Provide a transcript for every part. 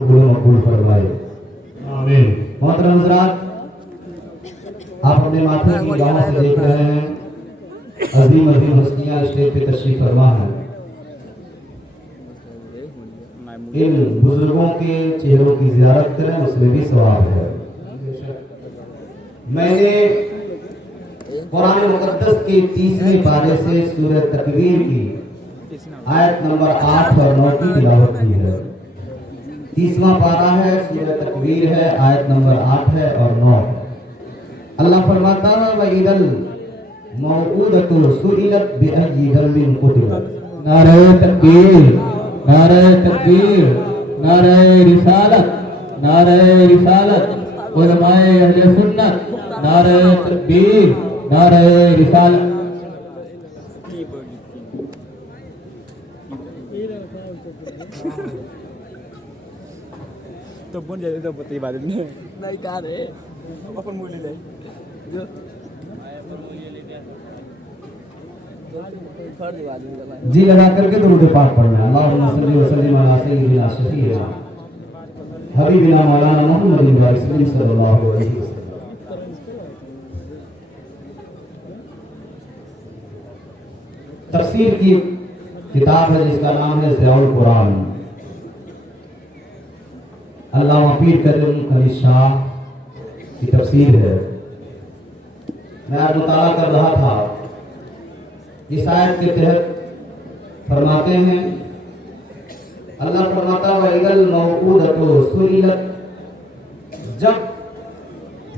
मकबूल फरमाए। आमीन। मोहतरम हज़रात, आप अपने माथे की गांव से देख रहे हैं, अजीम अजीम हस्तियां स्टेज पे तशरीफ फरमा है। इन बुजुर्गों के चेहरों की ज़ियारत करें, उसमें भी सवाब है। मैंने कुरान मुक़द्दस के 30वें पारे से सूरह तकवीर की आयत नंबर 8 और 9 की तिलावत की है। 30वां पारा है, सूरह तकवीर है, आयत नंबर 8 है और 9। अल्लाह फरमाता है वइदल मौऊदतु सुइलत बिअय्यि दम्बिन कुतिलत। नारे तकबीर, नारे तकबीर, नारे रिसालत, नारे रिसालत, उलमाए अहले सुन्नत, नारे तकबीर, नारे रिसालत। तो बन जाए तो पता ही बात नहीं नहीं कहा रे अपन मूल्य ले जो जी लगा करके दुरूद पाक पढ़ना है। अल्लाहुम्मा सल्ली व सल्लिम अला सय्यिदिना शफीइना हबीबिना मौलाना मुहम्मदिन सल्लल्लाहु अलैहि वसल्लम। तफसीर की किताब है जिसका नाम है ज़ियाउल कुरान। अल्लामा पीर करीम अली शाह की तफसीर है। मैं आज मुताला कर रहा था, इस आयत के तहत फरमाते हैं, अल्लाह फरमाता वइदल मौऊदतु सुइलत, जब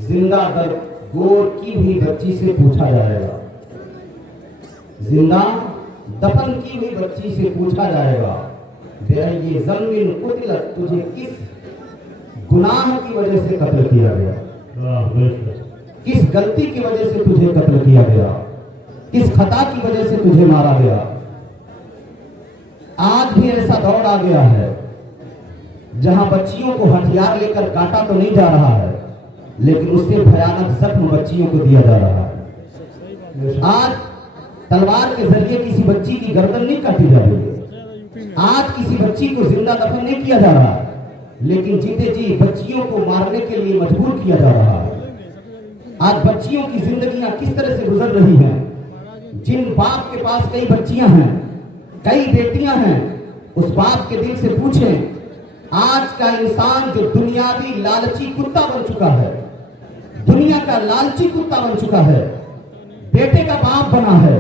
जिंदा दरगोर की भी बच्ची से पूछा जाएगा, जिंदा दफन की हुई बच्ची से पूछा जाएगा, बेअय्यि ज़म्बिन कुतिलत, तुझे किस गुनाह की वजह से कत्ल किया गया, किस गलती की वजह से तुझे कत्ल किया गया, किस खता की वजह से तुझे मारा गया। आज भी ऐसा दौर आ गया है जहां बच्चियों को हथियार लेकर काटा तो नहीं जा रहा है, लेकिन उससे भयानक जख्म बच्चियों को दिया जा रहा है। आज तलवार के जरिए किसी बच्ची की गर्दन नहीं काटी जा रही है, आज किसी बच्ची को जिंदा दफन नहीं किया जा रहा है, लेकिन जीते जी बच्चियों को मारने के लिए मजबूर किया जा रहा है। आज बच्चियों की जिंदगियां किस तरह से गुजर रही हैं। जिन बाप के पास कई बच्चियां हैं, कई बेटियां हैं, उस बाप के दिल से पूछें, आज का इंसान जो दुनियावी लालची कुत्ता बन चुका है, दुनिया का लालची कुत्ता बन चुका है, बेटे का बाप बना है,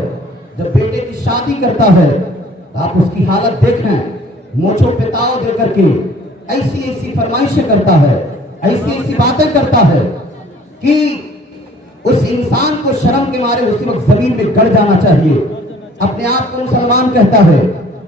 जब बेटे की शादी करता है तो आप उसकी हालत देखें, मोछो पिताओ दे करके ऐसी ऐसी फरमाइशें करता है, ऐसी ऐसी बातें करता है कि उस इंसान को शर्म के मारे उसी वक्त जमीन में गड़ जाना चाहिए। अपने आप को मुसलमान कहता है,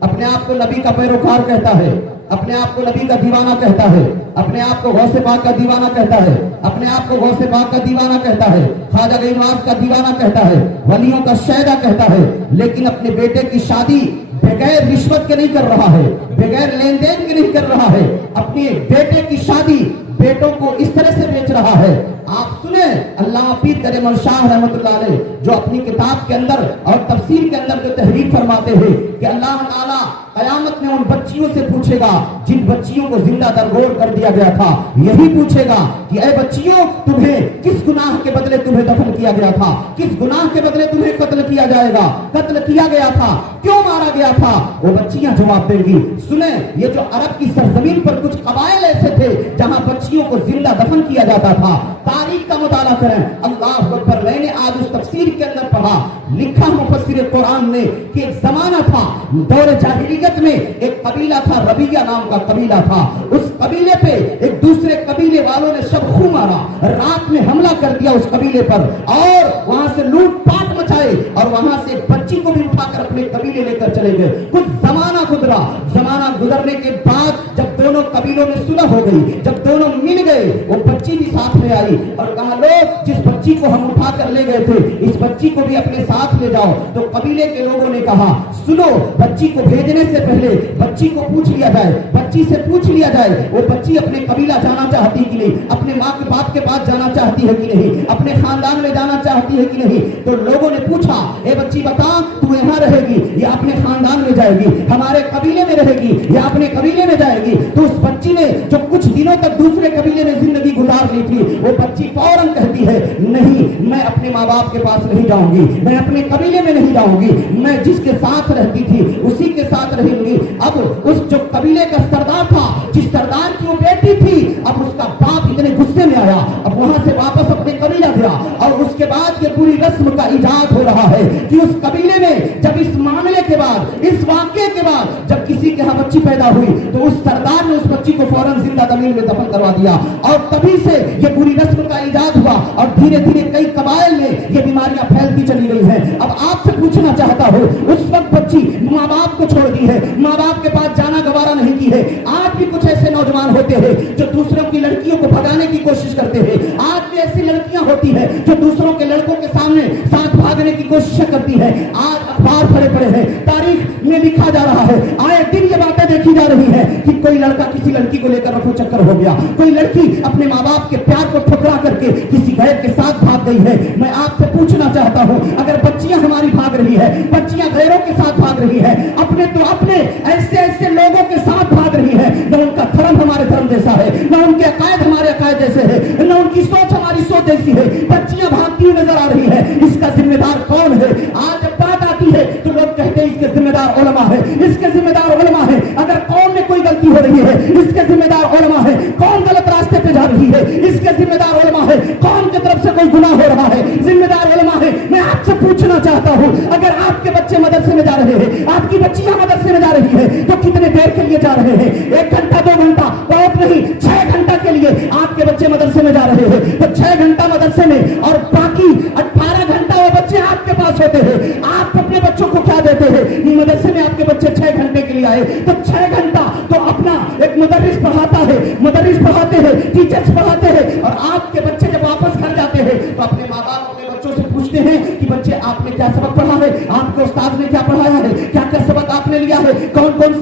अपने आप को नबी का पैरोकार कहता है, अपने आप को नबी का दीवाना कहता है, अपने आप को गौसे पाक का दीवाना कहता है, अपने आप को गौसे पाक का दीवाना कहता है, ख्वाजा गरीब का दीवाना कहता है, वलियों का शहदा कहता है, लेकिन अपने बेटे की शादी बगैर रिश्वत के नहीं कर रहा है, बगैर लेन देन के नहीं कर रहा है। अपने बेटे की शादी बेटों को इस तरह से बेच रहा है। आप सुने अल्लामा पीर करीम शाह रहमतुल्लाह अलैह जो अपनी किताब के अंदर और तफसीर के अंदर जो तहरीर फरमाते हैं कि अल्लाह ताला कयामत में उन बच्चियों से पूछेगा जिन बच्चियों को जिंदा दरगोर कर दिया गया था, यही पूछेगा कि ऐ बच्चियों, तुम्हें किस गुनाह के बदले तुम्हें दफन किया गया था, किस गुनाह के बदले तुम्हें कत्ल किया जाएगा, कत्ल किया गया था, क्यों मारा गया था। वो बच्चियां जवाब देंगी। सुने, ये जो अरब की सरजमीन पर कुछ कबाइल ऐसे थे जहां बच्चियों को जिंदा दफन किया जाता था, तारीख का मुताला करें। अल्लाह अकबर, मैंने आज उस तफसीर के अंदर पढ़ा, लिखा मुफस्सिर कुरान ने कि एक जमाना था, दौर जाहिलियत में एक कबीला था, रबिया नाम का कबीला था। उस कबीले पे एक दूसरे कबीले वालों ने शब खून मारा, रात में हमला कर दिया उस कबीले पर और वहां से लूटपाट मचाए और वहां से बच्ची को भी उठाकर अपने कबीले लेकर चले गए। कुछ जमाना गुजरा, जमाना गुजरने के बाद जब दोनों कबीलों में सुलह हो गई, जब दोनों मिल गए, वो बच्ची भी साथ में आई और कहा, लो जिस बच्ची को हम उठा कर ले गए थे, इस बच्ची को भी अपने साथ ले जाओ। तो कबीले के लोगों ने कहा, सुनो, बच्ची को भेजने से पहले बच्ची को पूछ लिया जाए, बच्ची बच्ची से पूछ लिया जाए वो बच्ची अपने कबीला जाना चाहती है कि नहीं, अपने माँ के बाप के पास जाना चाहती है कि नहीं, अपने खानदान में जाना चाहती है कि नहीं। तो लोगों ने पूछा, ए बच्ची बता, तू यहाँ रहेगी या अपने खानदान में जाएगी, हमारे कबीले में रहेगी या अपने कबीले में जाएगी। तो उस बच्ची ने जो कुछ दिनों तक दूसरे कबीले में जिंदगी गुजार ली थी, वो बच्ची फौरन कहती है, नहीं, मैं अपने माँ बाप के पास नहीं जाऊंगी, मैं अपने कबीले में नहीं जाऊंगी, मैं जिसके साथ रहती थी उसी के साथ रहूंगी। अब उस जो कबीले का सरदार था, जिस सरदार की वो बेटी थी, अब उसका बाप इतने गुस्से में आया, अब वहां से वापस अपने कबीला गया। और उसके बाद ये पूरी रस्म का इजाद हो रहा है कि उस कबीले में जब इस मामले के बाद, इस वाक्य के बाद जब किसी के यहाँ बच्ची पैदा हुई तो उस सरदार ने उस बच्ची को फौरन जिंदा जमीन में दफन करवा दिया। और तभी से ये पूरी रस्म का इजाद हुआ और धीरे धीरे कई कबाइल में ये बीमारियां फैलती चली गई हैं। अब आपसे पूछना चाहता हूं, उस वक्त बच्ची माँ बाप को छोड़ दी है, माँ बाप के पास जाना गवारा नहीं की है। आज भी कुछ ऐसे नौजवान होते हैं जो दूसरों की लड़कियों को भगाने की कोशिश करते हैं। आज भी ऐसी लड़कियां होती है जो दूसरों के लड़कों के सामने साथ भागने की कोशिश करती है। आज अखबार पढ़े पड़े हैं, तारीख में लिखा जा रहा है, आए दिन ये बातें देखी जा रही है कि कोई लड़का किसी लड़की को लेकर रफू चक्कर हो गया, कोई लड़की अपने माँ बाप के प्यार को ठुकरा करके किसी गैर के साथ भाग गई है। मैं आपसे पूछना चाहता हूं, अगर बच्चियां हमारी भाग रही है, बच्चियां गैरों के साथ भाग रही है, अपने तो अपने ऐसे ऐसे लोगों के साथ भाग रही है, न उनका धर्म हमारे धर्म जैसा है, न उनके अकायद हमारे अकायद जैसे है, न उनकी सोच हमारी सोच जैसी है, बच्चियां भागती हुई नजर आ रही है। इसका जिम्मेदार कौन है? आज जब बात आती है तो लोग कहते हैं इसके जिम्मेदार उलमा है, इसके जिम्मेदार उलमा है। अगर कौम में कोई गलती हो रही है, इसके जिम्मेदार उलमा है। कौन गलत रास्ते पे जा रही है, इसके जिम्मेदार उलमा है। कौन की तरफ से कोई गुनाह हो रहा है, जिम्मेदार उलमा है। मैं आपसे पूछना चाहता हूं, अगर आपके बच्चे मदरसे में जा रहे हैं, आपकी बच्चियां मदरसे में जा रही है, तो कितने देर के लिए जा रहे हैं? 1 घंटा 2 घंटा बहुत नहीं, 6 घंटा के लिए आपके बच्चे मदरसे में जा रहे हैं। तो 6 घंटा मदरसे में और बाकी 18 घंटा वो बच्चे आपके पास होते हैं। आप अपने बच्चों को क्या देते हैं? मदरसे में आपके बच्चे 6 घंटे के लिए आए तो 6 घंटा तो अपना एक मुदर्रिस पढ़ाता है, मुदर्रिस पढ़ाते हैं, टीचर्स पढ़ाते हैं। और आपके बच्चे जब वापस घर जाते हैं तो अपने माँ बाप अपने बच्चों से पूछते हैं कि बच्चे आपने क्या सबक पढ़ा है, आपके उस्ताद ने क्या पढ़ाया है, क्या क्या सबक आपने लिया है, कौन कौन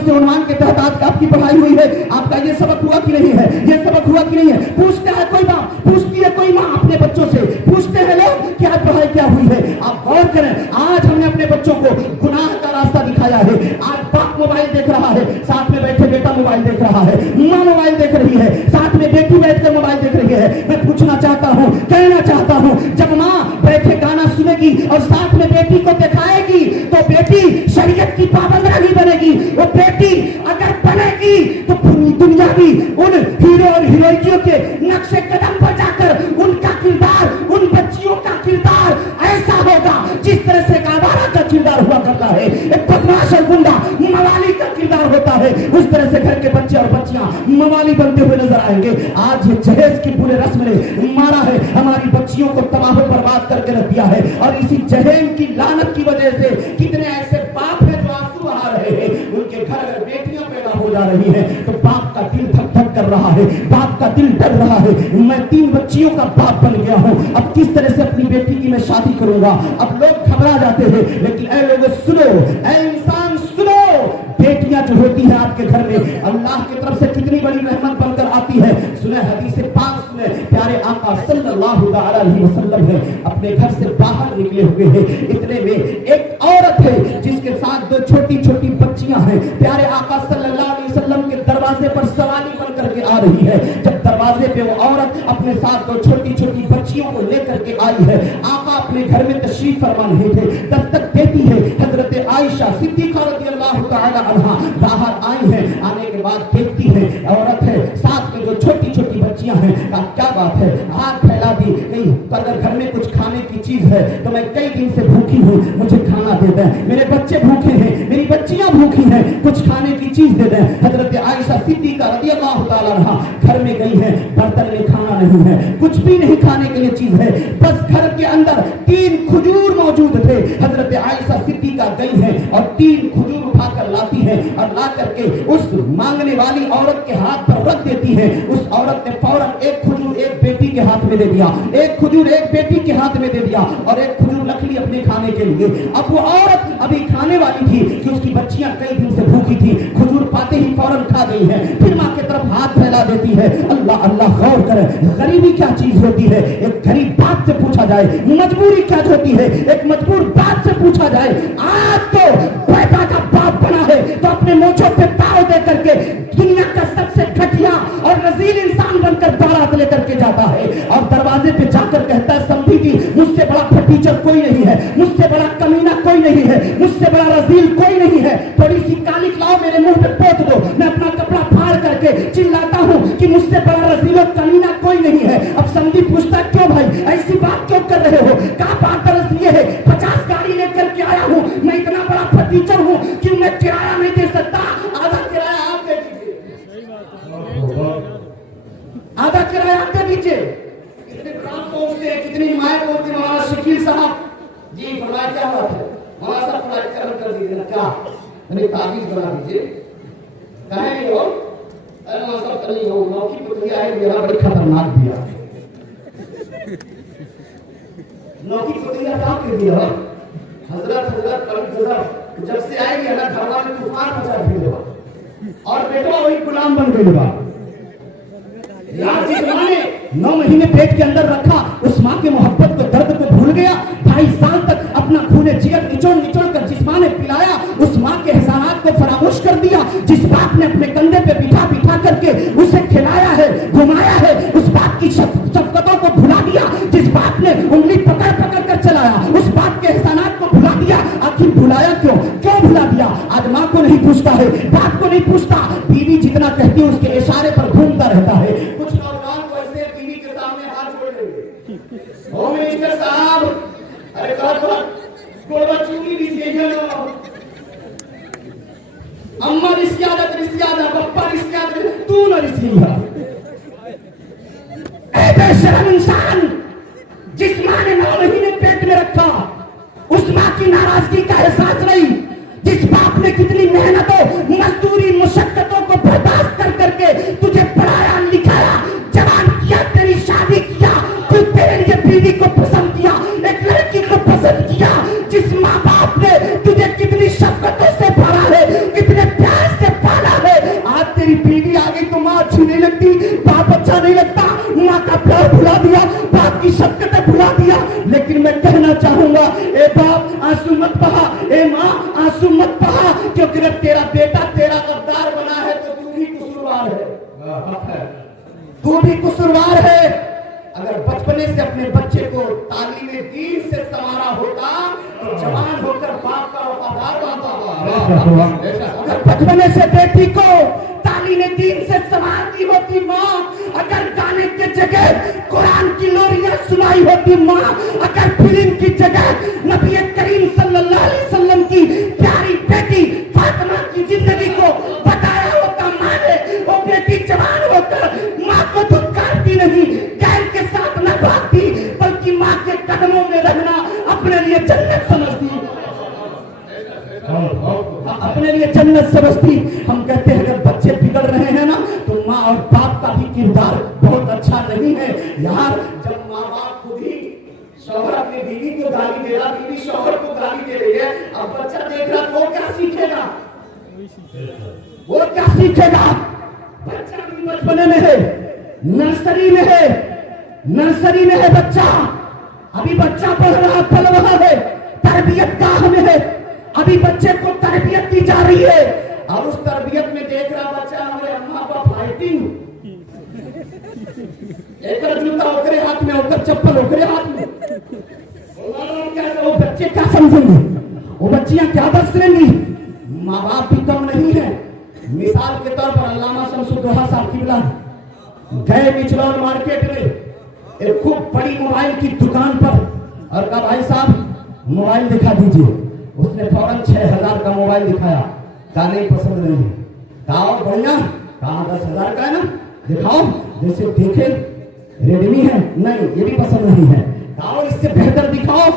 से उन्वान के तहत आज आपकी पढ़ाई हुई है, आपका ये सबक हुआ कि नहीं है, ये सबक हुआ कि नहीं है। पूछता है कोई बाप, पूछती है कोई माँ अपने बच्चों से, पूछते हैं लोग क्या पढ़ाई क्या हुई है। आप गौर करें, आज हमने अपने बच्चों को गुनाह का रास्ता दिखाया है। आज बाप मोबाइल देख रहा है, साथ में बैठे बेटा मोबाइल देख रहा है, माँ मोबाइल देख रही है, साथ में बेटी बैठकर मोबाइल देख रही है। मैं पूछना चाहता हूँ, कहना चाहता हूँ, जब माँ बैठे गाना सुनेगी और साथ में बेटी को दिखाएगी तो बेटी शरीयत की पाबंद नहीं बनेगी। वो बेटी अगर बनेगी तो पूरी दुनिया भी उन हीरो और हीरोइनियों के नक्शे कदम पर जाकर उनका किरदार, उन बच्चियों का किरदार ऐसा होगा जिस तरह से काबारा का किरदार हुआ करता है, एक बदमाश और गुंडा मवाली का किरदार होता है, उस तरह से घर के बच्चे और बच्चियां मवाली बनते हुए नजर आएंगे। आज ये जहेज की पूरे रस्म ने मारा है, हमारी बच्चियों को तबाह बर्बाद करके रख दिया है। और इसी जहेज की लानत की वजह से कितने ऐसे बाप हैं जो आंसू बहा रहे हैं, उनके घर अगर बेटियां पैदा हो जा रही है तो बाप का दिल धक धक कर रहा है, बाप का दिल डर रहा है। मैं 3 बच्चियों का बाप बन गया हूं, अब किस तरह से अपनी बेटी की मैं शादी करूंगा। अब लोग घबरा जाते हैं, लेकिन ऐ लोगों सुनो, ऐ इंसान सुनो, बेटियां जो होती हैं आपके घर में अल्लाह की तरफ से कितनी बड़ी रहमत बनकर आती है। सुने हदीस पाक, सुने प्यारे आका सल्लल्लाहु अलैहि वसल्लम है अपने घर से बाहर निकले हुए हैं, इतने में एक औरत है जिसके साथ 2 छोटी छोटी बच्चियां हैं। प्यारे आका सल्लल्लाहु अलैहि वसल्लम के दरवाजे पर सवारी बन करके आ रही है। जब दरवाजे पे वो औरत अपने साथ 2 छोटी छोटी बच्चियों को लेकर के आई है, आका अपने घर में तशरीफ फरमा नहीं थे, दस्तक देती है हजरत आयशा सिद्दीका रज़ियल्लाहु तआला अन्हा बाहर आई है। आने के बाद देखती है औरत है, साथ में जो छोटी छोटी बच्चियां हैं, क्या बात है, हाथ फैला दी, नहीं अगर घर में कुछ खाने की चीज है तो मैं कई दिन से भूखी हूँ, मुझे खाना दे दें, मेरे बच्चे भूखे हैं, मेरी बच्चियां भूखी हैं, कुछ खाने की चीज दे दें। हजरत आयशा सिद्दीका रज़ियल्लाहु तआला अन्हा घर में गई है, बर्तन में खाना नहीं है, कुछ भी नहीं खाने के लिए चीज है, बस घर के अंदर 3 खजूर मौजूद थे। हजरत आयशा सिद्दीका गई है और 3 खजूर उठाकर लाती है और ला करके उस मांगने वाली औरत के हाथ पर रख देती है। उस औरत ने फौरन 1 खजूर एक बेटी के हाथ में दे दिया, 1 खजूर एक बेटी के हाथ में दे दिया और 1 खजूर रख ली अपने खाने के लिए। अब वो औरत अभी खाने वाली थी कि उसकी बच्चियां कई दिन से भूखी थी, खजूर पाकर आते ही फौरन खा गई है, फिर माँ की तरफ हाथ फैला देती है। अल्लाह अल्लाह, गौर करें, गरीबी क्या चीज होती है। एक गरीब बाप से पूछा जाए मजबूरी क्या होती है, एक मजबूर बाप से पूछा जाए। आज तो बेटा का बाप बना है तो अपने मोछों पे ताव दे करके दुनिया का सबसे घटिया और रजील इंसान बनकर बारात लेकर के जाता है और दरवाजे पे जाकर कहता है समझी जी मुझसे बड़ा फटीचर कोई नहीं है, मुझसे बड़ा कमीना कोई नहीं है, मुझसे बड़ा रजील कोई नहीं है, थोड़ी सी कालिक लाओ मेरे मुंह पे पोत दो, मैं अपना कपड़ा फाड़ करके चिल्लाता हूँ कि मुझसे बड़ा रजील और कमीना कोई नहीं है। अब समझी पूछता क्यों भाई ऐसी बात क्यों कर रहे हो? कहा बात दरअसल ये है 50 गाड़ी लेकर के आया हूँ, मैं इतना बड़ा फटीचर हूँ कि मैं किराया नहीं दे सकता, आधा किराया आप दे दीजिए, आधा किराया आप दे दीजिए। कितने ड्राम पहुंचते हैं, कितनी हिमायत पहुंचती है। मौलाना शकील साहब जी फरमाया क्या बात है, मौलाना साहब फ्लाइट कर दीजिए ना, क्या मैंने ताबीज बना दीजिए, कहे नहीं हो, अरे मौलाना साहब कल नहीं हो, नौकी तो दिया है, मेरा बड़ी खतरनाक दिया, नौकी तो दिया क्या कर दिया हजरत हजरत कल जब से आएगी ना घरवा में तूफान मचा देगा और बेटा वही गुलाम बन गई बा। यार जिस माँ ने 9 महीने पेट के अंदर रखा उस माँ के मोहब्बत को दर्द को भूल गया, 2.5 साल तक अपना खूने जिगर निचोड़ निचोड़ कर जिस माँ ने पिलाया उस माँ के एहसानात को फरामोश कर दिया, जिस बाप ने अपने कंधे पे बिठा बिठा करके उसे खिलाया है घुमाया है उस बाप की शफकतों को भुला दिया, जिस बाप ने उंगली पकड़ पकड़ कर चलाया उस बाप के एहसानात को भुला दिया। आखिर भुलाया क्यों, क्यों भुला दिया? आज माँ को नहीं पूछता है, बाप को नहीं पूछता, बीवी जितना कहती है उसके इशारे पर घूमता रहता है। कुछ नौजवान को ऐसे बीवी के सामने हाथ जोड़ लेंगे, होम मिनिस्टर साहब अरे कोरबा चूड़ी दीजिए ना, अम्मा रिश्तियादा पप्पा रिश्तियादा तू ना रिश्तिया। ऐ बेशरम इंसान, जिस माँ ने 9 महीने पेट में रखा उस माँ की नाराजगी का एहसास नहीं, जिस बाप ने कितनी मेहनतों मजदूरी मुशक्कतों को बर्दाश्त कर करके तुझे पढ़ाया लिखाया जवान किया, तेरी शादी किया, खुद तेरे लिए बीवी को पसंद किया, एक लड़की को पसंद किया, जिस माँ बाप ने तुझे कितनी शफकतों से भरा है, कितने प्यार से पाला है, आज तेरी बीवी आ गई तो माँ अच्छी नहीं लगती, बाप अच्छा नहीं लगता, माँ का प्यार भुला दिया, बाप की शफकतें भुला दिया। लेकिन मैं कहना चाहूंगा ए बाप आंसू मत बहा, ए माँ आंसू मत बहा, क्योंकि जब तेरा बेटा तेरा गद्दार बना है तो तू भी कसूरवार है, तू भी कसूरवार है। अगर बचपने से अपने बच्चे को तालीम दीन से संवारा होता तो जवान होकर बाप का वफादार बनता। अगर बचपने से बेटी को तालीम दीन से संवारती होती माँ, अगर गाने के जगह कुरान की लोरियां सुनाई होती माँ, अगर फिल्म की जगह नबी करीम सल्लल्लाहु अलैहि वसल्लम की प्यारी बेटी फातिमा की जिंदगी को बताया होता माँ ने, वो बेटी जवान होकर माँ को धुतकारती नहीं, गैर के साथ न भागती, बल्कि माँ के कदमों में रहना अपने लिए जन्नत समझती, अपने लिए जन्नत समझती। हम कहते हैं अगर बच्चे बिगड़ रहे हैं ना तो माँ और बाप का भी किरदार बहुत अच्छा नहीं है यार। जब माँ बाप खुद ही शौहर अपनी बीवी को गाली दे रहा, बीवी शौहर को गाली दे रही है, अब बच्चा देख रहा तो वो क्या सीखेगा, वो क्या सीखेगा? बच्चा भी बचपने में है, नर्सरी में है, नर्सरी में है बच्चा, अभी बच्चा पढ़ रहा पल रहा है, तरबियत गाह में है, अभी बच्चे को तरबियत दी जा रही है और उस तरबियत में देख रहा बच्चा हमारे अम्मा का फाइटिंग, एक जूता ओकरे हाथ में, ओकर चप्पल ओकरे हाथ में, वो बच्चे क्या समझेंगे, वो बच्चियां क्या दर्श लेंगी? माँ बाप भी कम नहीं है। मिसाल के तौर पर अल्लामा शमसुद्दौहा साहब किबला गए बिचलौर मार्केट में एक खूब बड़ी मोबाइल की दुकान पर और कहा भाई साहब मोबाइल दिखा दीजिए। उसने फौरन 6000 का मोबाइल दिखाया, कहा नहीं पसंद नहीं है, कहा और बढ़िया, कहा 10,000 का है ना दिखाओ, जैसे देखे रेडमी है, नहीं ये भी पसंद नहीं है, कहा और इससे बेहतर दिखाओ,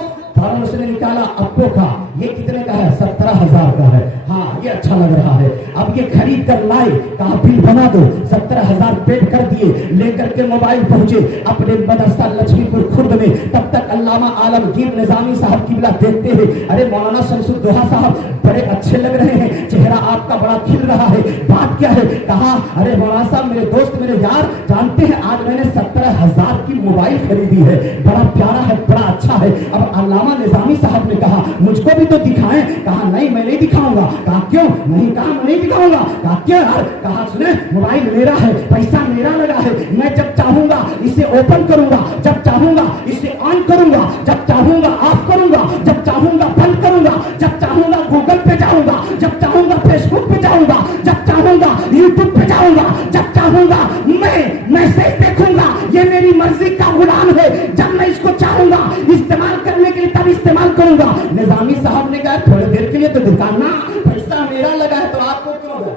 फौरन उसने निकाला अप्पो का, ये कितने का है? 17,000 का है। हाँ ये अच्छा लग रहा है। अब ये खरीद कर लाए, कहा बिल बना दो। 17,000 पेड कर दिए। लेकर के मोबाइल पहुंचे अपने मदरसा लक्ष्मीपुर खुर्द में। तब तक अल्लामा आलमगीर निजामी साहब किबला देखते हैं, अरे मौलाना शमसुद्दोहा साहब बड़े अच्छे लग रहे हैं, चेहरा आपका बड़ा खिल रहा है, बात क्या है? कहा अरे मौलाना साहब मेरे दोस्त मेरे यार जानते हैं आज मैंने 17,000 की मोबाइल खरीदी है, बड़ा प्यारा है, बड़ा अच्छा है। अब अल्लामा निजामी साहब ने कहा मुझको भी तो दिखाएं। कहा नहीं मैं नहीं दिखाऊंगा। कहा क्यों नहीं? कहा मैं नहीं दिखाऊंगा। कहा क्यों यार? कहा सुने मोबाइल मेरा है, पैसा मेरा लगा है, मैं जब चाहूंगा इसे ओपन करूंगा, जब चाहूंगा इसे ऑन करूंगा, जब चाहूंगा ऑफ करूंगा, जब चाहूंगा बंद करूंगा, जब चाहूंगा गूगल पे जाऊंगा, जब चाहूंगा फेसबुक पे जाऊंगा, जब चाहूंगा यूट्यूब पे जाऊंगा, जब चाहूंगा मैं मैसेज देखूंगा। ये मेरी मर्जी का गुलाम है, जब मैं इसको चाहूंगा इस्तेमाल करने के लिए तब इस्तेमाल करूंगा। निजामी साहब ने कहा थोड़ी देर के लिए तो दुकान ना, पैसा मेरा लगा है तो आपको क्यों दे?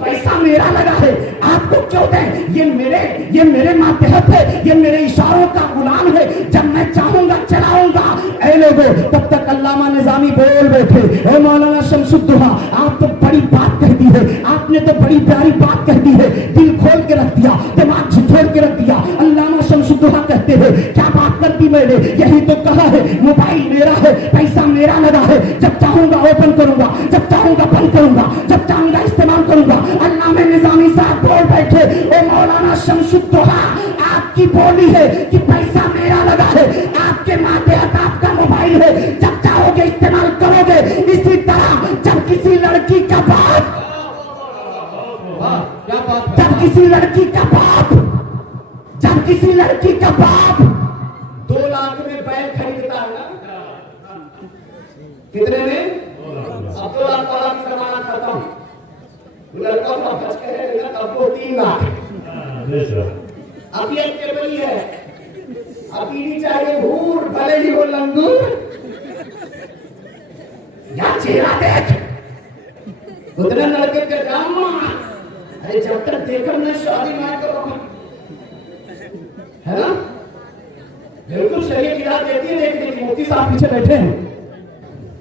पैसा मेरा लगा है आपको क्यों दें? ये मेरे मातहत है, ये मेरे इशारों का गुलाम है, जब मैं चाहूंगा चलाऊंगा। ऐ लोगों तब तक अल्लामा निजामी बोल बैठे, ए मौलाना शमसुद्दोहा आप तो बड़ी बात कह दी है, आपने तो बड़ी प्यारी बात कह दी है, दिल खोल के रख दिया, दिमाग झिझोड़ के रख दिया। अल्लामा शमसुद्दोहा कहते हैं क्या बात कर दी मैंने? यही तो कहा है मोबाइल मेरा है, पैसा मेरा लगा है, जब चाहूंगा ओपन करूंगा, जब चाहूंगा बंद करूंगा, जब चाहूंगा इस्तेमाल करूंगा। अल्लामा निजामी साहब बोल बैठे, ओ मौलाना शमसुद्दोहा आपकी बोली है कि पैसा मेरा लगा है, आपके मातहत आपका मोबाइल है, जब चाहोगे इस्तेमाल करोगे। इसी तरह जब किसी लड़की का बाप जब किसी लड़की का बाप 2 लाख में बैग खरीदता है ना, कितने में? अब 2 लाख वाला की जमाना खत्म, लड़का का बच के अब वो 3 लाख। अभी एक टेबली है, अभी नहीं चाहिए भूर भले ही वो लंगूर। या चेहरा देख उतने लड़के के गामा, अरे जब तक देखकर मैं शादी ना करो, है ना? बिल्कुल शरीयत इजाजत देती है देखने की। मुफ्ती साहब पीछे बैठे हैं,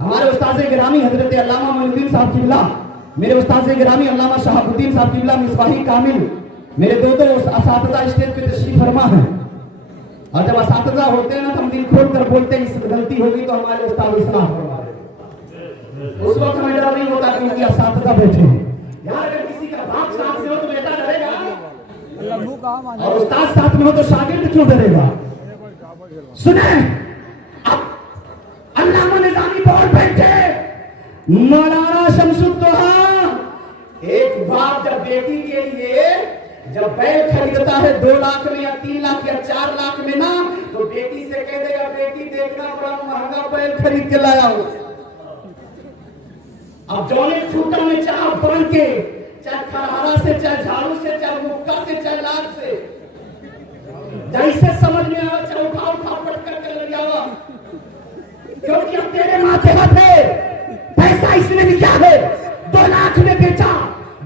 हमारे उस्ताद गिरामी हजरत अल्लामा मोइनुद्दीन साहब किबला, मेरे उस्ताद गिरामी अल्लामा शहाबुद्दीन साहब किबला मिसबाही कामिल, मेरे दो असातिज़ा स्टेज पे तशरीफ फरमा है। और जब असातिज़ा होते हैं ना तो हम दिल खोल कर बोलते हैं इस गलती होगी तो हमारे उस्ताद इस्लाह फरमा दें। उस वक्त हमें डर नहीं होता क्योंकि असातिज़ा बैठे हैं। यार अगर किसी का बाप साथ में हो तो बेटा डरेगा, और उस्ताद साथ में हो तो शागिर्द क्यों डरेगा? सुने अब अल्लामा निजामी बोल बैठे, मौलाना शमसुद्दोहा एक बाप जब बेटी के लिए जब बैग खरीदता है 2 लाख में या 3 लाख या 4 लाख में ना, तो बेटी से कह देगा बेटी देखना बड़ा महंगा बैग खरीद के लाया हूं। अब जौने खूटा में चाह बांध के, चाहे खरहारा से, चाहे झाड़ू से, चाहे मुक्का से, चाहे लाख से, जैसे समझ में आवा चाहे उठा पट करके लग जावा, क्योंकि अब तेरे मातहत है, पैसा इसने लिया है। 2 लाख में बेचा,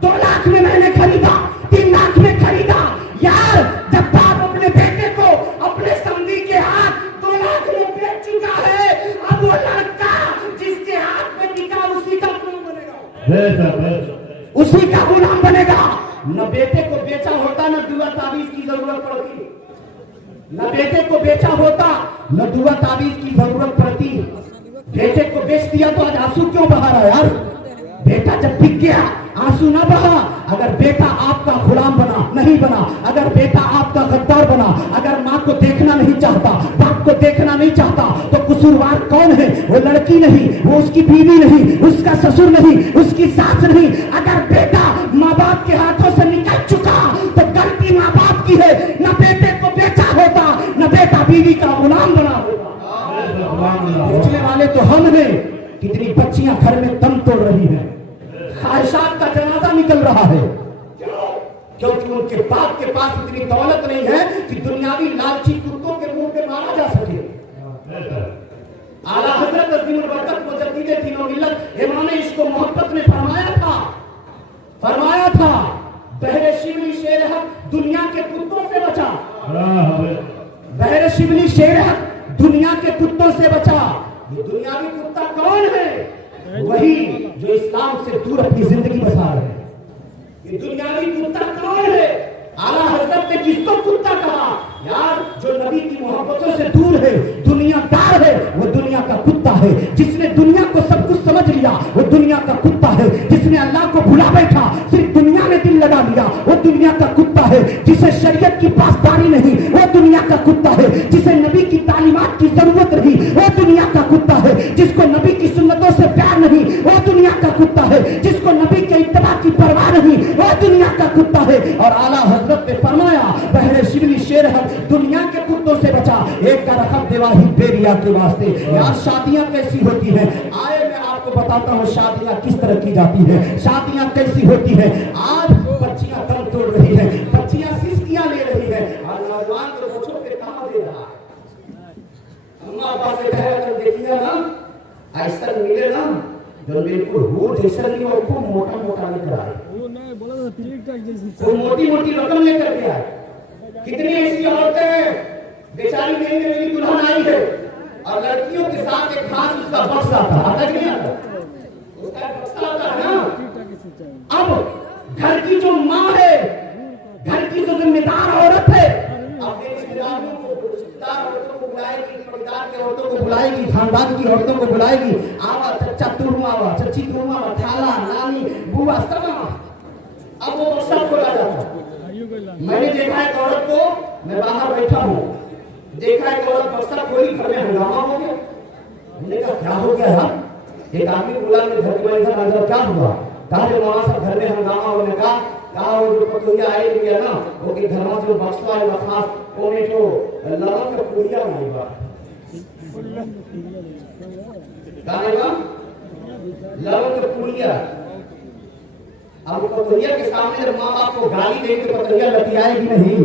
2 लाख में मैंने खरीदा, 3 लाख में खरीदा। यार जब बाप अपने बेटे को अपने समधी के हाथ 2 लाख में बेच चुका है, अब वो लड़का जिसके हाथ में बिका उसी का गुलाम बनेगा, उसी का गुलाम बनेगा। न बेटे को बेचा होता न दुआ ताबीज की जरूरत पड़ती, न बेटे को बेचा होता न दुआ ताबीज की जरूरत पड़ती। बेटे को बेच दिया तो आज आंसू क्यों बहा रहा है यार? बेटा जब बिक गया आंसू ना बहा। अगर बेटा आपका गुलाम बना नहीं बना, अगर बेटा आपका गद्दार बना, अगर माँ को देखना नहीं चाहता, बाप को देखना नहीं चाहता, तो कसूरवार कौन है? वो लड़की नहीं, वो उसकी बीवी नहीं, उसका ससुर नहीं, उसकी सास नहीं। अगर बेटा माँ बाप के हाथों से निकल चुका तो गलती माँ बाप की है। न बेटे को बेचा होता, न बेटा बीवी का गुलाम बना होता। बेचने वाले तो हम हैं। कितनी बच्चियां घर में दम तोड़ रही हैं, ख्वाहिशात का जनाजा निकल रहा है, क्योंकि उनके बाप के पास इतनी दौलत नहीं है कि दुनियावी लालची कुत्तों के मुंह पे मारा जा सके। आला हजरत अज़ीमुल बरकत मुजद्दिद दीन व मिल्लत इन्होंने इसको मोहब्बत में फरमाया था बहरे शिबली शेर हक दुनिया के कुत्तों से बचा, बहरे शिबली शेर हक दुनिया के कुत्तों से बचा। ये दुनियावी कुत्ता कौन है? वही जो इस्लाम से दूर अपनी जिंदगी बसा रहे हैं। ये दुनियावी कुत्ता कौन है? आला हजरत ने किसको कुत्ता कहा? यार जो नबी की मोहब्बतों से दूर है, दुनियादार है, वो दुनिया का कुत्ता है। जिसने दुनिया को सब कुछ समझ लिया वो दुनिया का कुत्ता है। जिसने अल्लाह को भुला बैठा, सिर्फ दुनिया में दिल लगा लिया, वो दुनिया का कुत्ता है। जिसे शरीयत की पासदारी नहीं, वो दुनिया का कुत्ता है। जिसे नबी की तालीमात की जरूरत नहीं, वो दुनिया का कुत्ता है। जिसको नबी की सुन्नतों से प्यार नहीं, वो दुनिया का कुत्ता है। जिसको नबी के इत्तबा की परवाह नहीं, वो दुनिया का कुत्ता है। और आला हजरत ने फरमाया, बहरे शिवली शेर है, दुनिया के कुत्तों से बचा, एक का रखब देवाही बेरिया के वास्ते। यार शादियां कैसी होती हैं? आए मैं आपको बताता हूँ शादियां किस तरह की जाती हैं, शादियां कैसी होती हैं। आज बच्चियां दम तोड़ रही हैं, बच्चियां सिस्कियां ले रही हैं, और नौजवान तो बच्चों पे कहा दे रहा है। अम्मा अब्बा से कहे अगर देखिए ना ऐसा मिले ना जो बिल्कुल हो जैसा नहीं हो, खूब मोटा मोटा लेकर आए, वो मोटी मोटी रकम लेकर के आए। कितनी ऐसी औरतें हैं बेचारी नई नई दुल्हन आई है और लड़कियों के साथ एक खास उसका बक्सा आता है, नहीं आता उसका बक्सा आता है ना। अब घर की जो माँ है, घर की जो जिम्मेदार औरत है, अब रिश्तेदारों को, रिश्तेदार औरतों को बुलाएगी, परिवार के औरतों को बुलाएगी, खानदान की औरतों को बुलाएगी। आवा चचा तुम आवा, चची तुम आवा, खाला नानी बुआ सब आवा। अब वो बक्सा खोला जाता है। मैंने देखा है औरत को, मैं बाहर बैठा हूँ, देखा है औरत बक्सा खोली, घर में हंगामा हो गया। हमने कहा क्या हो गया यार? एक आदमी बोला मैं घर में इधर अंदर क्या हुआ? कहा जब वहां सब घर में हंगामा होने का, कहा वो जो पतोहिया आई गया ना, वो के घर में जो बक्सा है खास कोने जो लवन का पुड़िया नहीं बा, कहा लवन का पुड़िया। अब पतोहिया के सामने जब माँ बाप को गाली देंगे तो पतोहिया लतियाएगी नहीं।